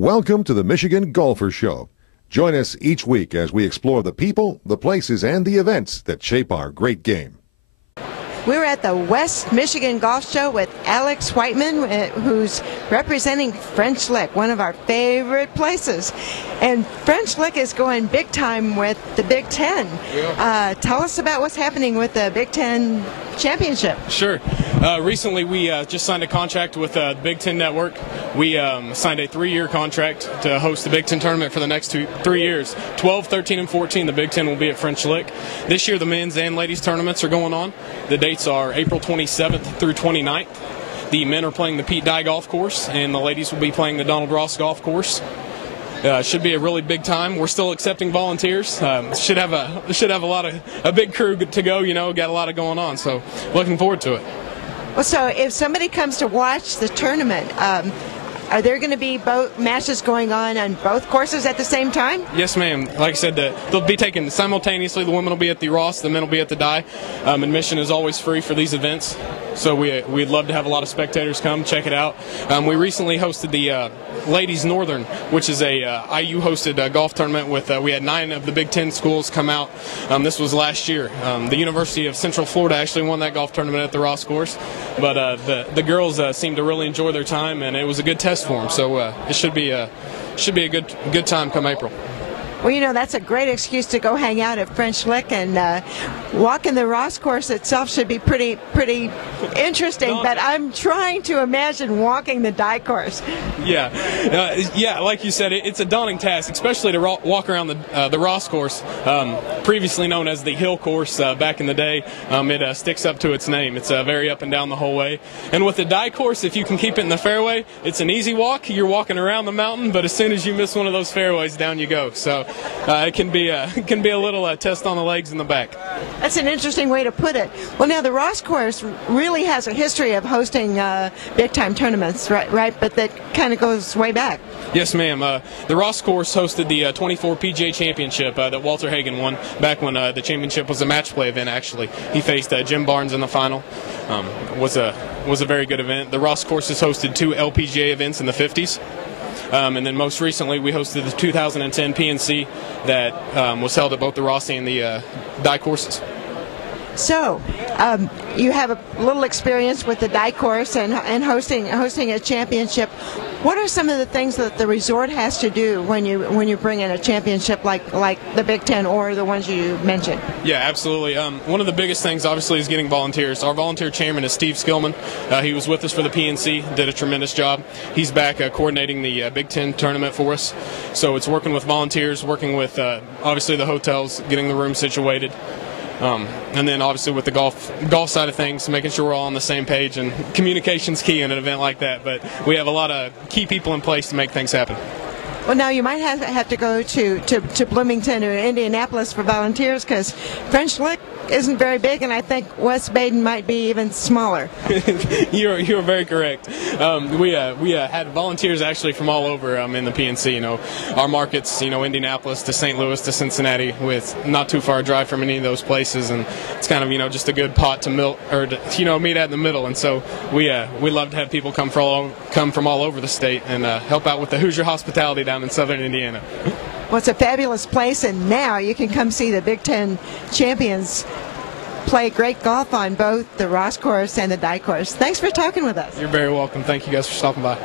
Welcome to the Michigan Golfer Show. Join us each week as we explore the people, the places, and the events that shape our great game. We're at the West Michigan Golf Show with Alex Whiteman, who's representing French Lick, one of our favorite places. And French Lick is going big time with the Big Ten. Yeah. Tell us about what's happening with the Big Ten Championship. Sure. Recently, we just signed a contract with the Big Ten Network. We signed a 3-year contract to host the Big Ten tournament for the next 3 years. 12, 13, and 14, the Big Ten will be at French Lick. This year, the men's and ladies tournaments are going on. The dates are April 27th through 29th. The men are playing the Pete Dye Golf Course, and the ladies will be playing the Donald Ross Golf Course. Should be a really big time. We're still accepting volunteers. Should have a big crew to go. You know, got a lot of going on. So looking forward to it. Well, so if somebody comes to watch the tournament, are there going to be both matches going on both courses at the same time? Yes, ma'am. Like I said, they'll be taken simultaneously. The women will be at the Ross, the men will be at the Dye. Admission is always free for these events, so we'd love to have a lot of spectators come check it out. We recently hosted the Ladies Northern, which is a IU-hosted golf tournament with we had 9 of the Big Ten schools come out. This was last year. The University of Central Florida actually won that golf tournament at the Ross course, but the girls seemed to really enjoy their time, and it was a good test for them. So it should be a good time come April. Well, you know, that's a great excuse to go hang out at French Lick, and walking the Ross course itself should be pretty interesting. But I'm trying to imagine walking the Dye course. Yeah, like you said, it's a daunting task, especially to walk around the Ross course, previously known as the Hill course back in the day. It sticks up to its name. It's very up and down the whole way. And with the Dye course, if you can keep it in the fairway, it's an easy walk. You're walking around the mountain, but as soon as you miss one of those fairways, down you go. So it can be a little test on the legs and the back. That's an interesting way to put it. Well, now the Ross course really has a history of hosting big-time tournaments, right? But that kind of goes way back. Yes, ma'am. The Ross course hosted the 24 PGA Championship that Walter Hagen won back when the championship was a match play event. Actually, he faced Jim Barnes in the final. Was a very good event. The Ross course has hosted 2 LPGA events in the 50s. And then most recently, we hosted the 2010 PNC that was held at both the Ross and the Dye courses. So, you have a little experience with the Dye course and hosting a championship. What are some of the things that the resort has to do when you bring in a championship like the Big Ten or the ones you mentioned? Yeah, absolutely. One of the biggest things, obviously, is getting volunteers. Our volunteer chairman is Steve Skillman. He was with us for the PNC, did a tremendous job. He's back coordinating the Big Ten tournament for us. So it's working with volunteers, working with, obviously, the hotels, getting the room situated. And then obviously with the golf side of things, making sure we're all on the same page, and communication's key in an event like that. But we have a lot of key people in place to make things happen. Well, now you might have to go to Bloomington or Indianapolis for volunteers, because French Lick isn't very big, and I think West Baden might be even smaller. You're very correct. We had volunteers actually from all over in the PNC. You know, our markets, Indianapolis to St. Louis to Cincinnati, with not too far a drive from any of those places, and it's kind of just a good pot to meet at in the middle. And so we love to have people come from all over the state and help out with the Hoosier hospitality down in southern Indiana. Well, it's a fabulous place, and now you can come see the Big Ten champions play great golf on both the Ross course and the Dye course. Thanks for talking with us. You're very welcome. Thank you guys for stopping by.